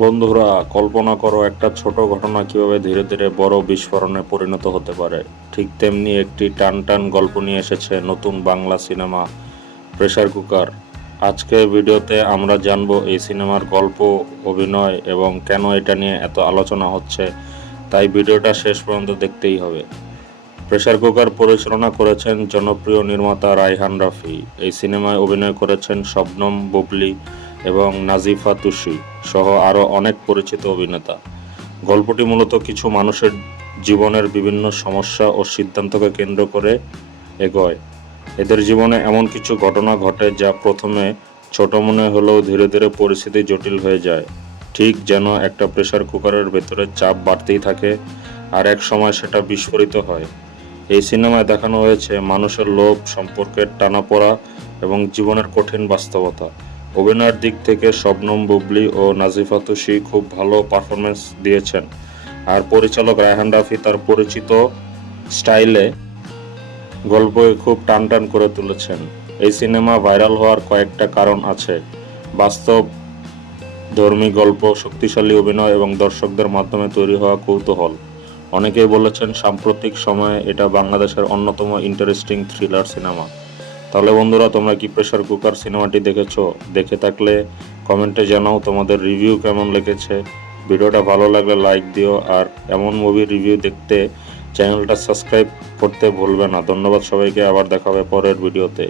বন্ধুরা, কল্পনা করো একটা ছোট ঘটনা কিভাবে ধীরে ধীরে বড় বিস্ফোরণে পরিণত হতে পারে। ঠিক তেমনি একটি টান টান গল্প নিয়ে এসেছে নতুন বাংলা সিনেমা প্রেসার কুকার। আজকে ভিডিওতে আমরা জানবো এই সিনেমার গল্প, অভিনয় এবং কেন এটা নিয়ে এত আলোচনা হচ্ছে। তাই ভিডিওটা শেষ পর্যন্ত দেখতেই হবে। প্রেসার কুকার পরিচালনা করেছেন জনপ্রিয় নির্মাতা রায়হান রাফি। এই সিনেমায় অভিনয় করেছেন শবনম বুবলী এবং নাজিফা তুষি সহ আরও অনেক পরিচিত অভিনেতা। গল্পটি মূলত কিছু মানুষের জীবনের বিভিন্ন সমস্যা ও সিদ্ধান্তকে কেন্দ্র করে এগোয়। এদের জীবনে এমন কিছু ঘটনা ঘটে যা প্রথমে ছোট মনে হলেও ধীরে ধীরে পরিস্থিতি জটিল হয়ে যায়। ঠিক যেন একটা প্রেসার কুকারের ভেতরে চাপ বাড়তেই থাকে, আর এক সময় সেটা বিস্ফোরিত হয়। এই সিনেমায় দেখানো হয়েছে মানুষের লোভ, সম্পর্কের টানাপোড়া এবং জীবনের কঠিন বাস্তবতা। অভিনয়ের দিক থেকে শবনম বুবলী ও নাজিফা তুষি খুব ভালো পারফরমেন্স দিয়েছেন, আর পরিচালক রায়হান রাফি তার পরিচিত স্টাইলে গল্পকে খুব টান টান করে তুলেছেন। এই সিনেমা ভাইরাল হওয়ার কয়েকটা কারণ আছে: বাস্তব ধর্মী গল্প, শক্তিশালী অভিনয় এবং দর্শকদের মাধ্যমে তৈরি হওয়া কৌতূহল। অনেকেই বলেছেন সাম্প্রতিক সময়ে এটা বাংলাদেশের অন্যতম ইন্টারেস্টিং থ্রিলার সিনেমা। তাহলে বন্ধুরা, তোমরা কি প্রেসার কুকার সিনেমাটি দেখেছো? দেখে থাকলে কমেন্টে জানাও তোমাদের রিভিউ কেমন লেগেছে। ভিডিওটা ভালো লাগলে লাইক দিও, আর এমন মুভি রিভিউ দেখতে চ্যানেলটা সাবস্ক্রাইব করতে ভুলবে না। ধন্যবাদ সবাইকে, আবার দেখা হবে পরের ভিডিওতে।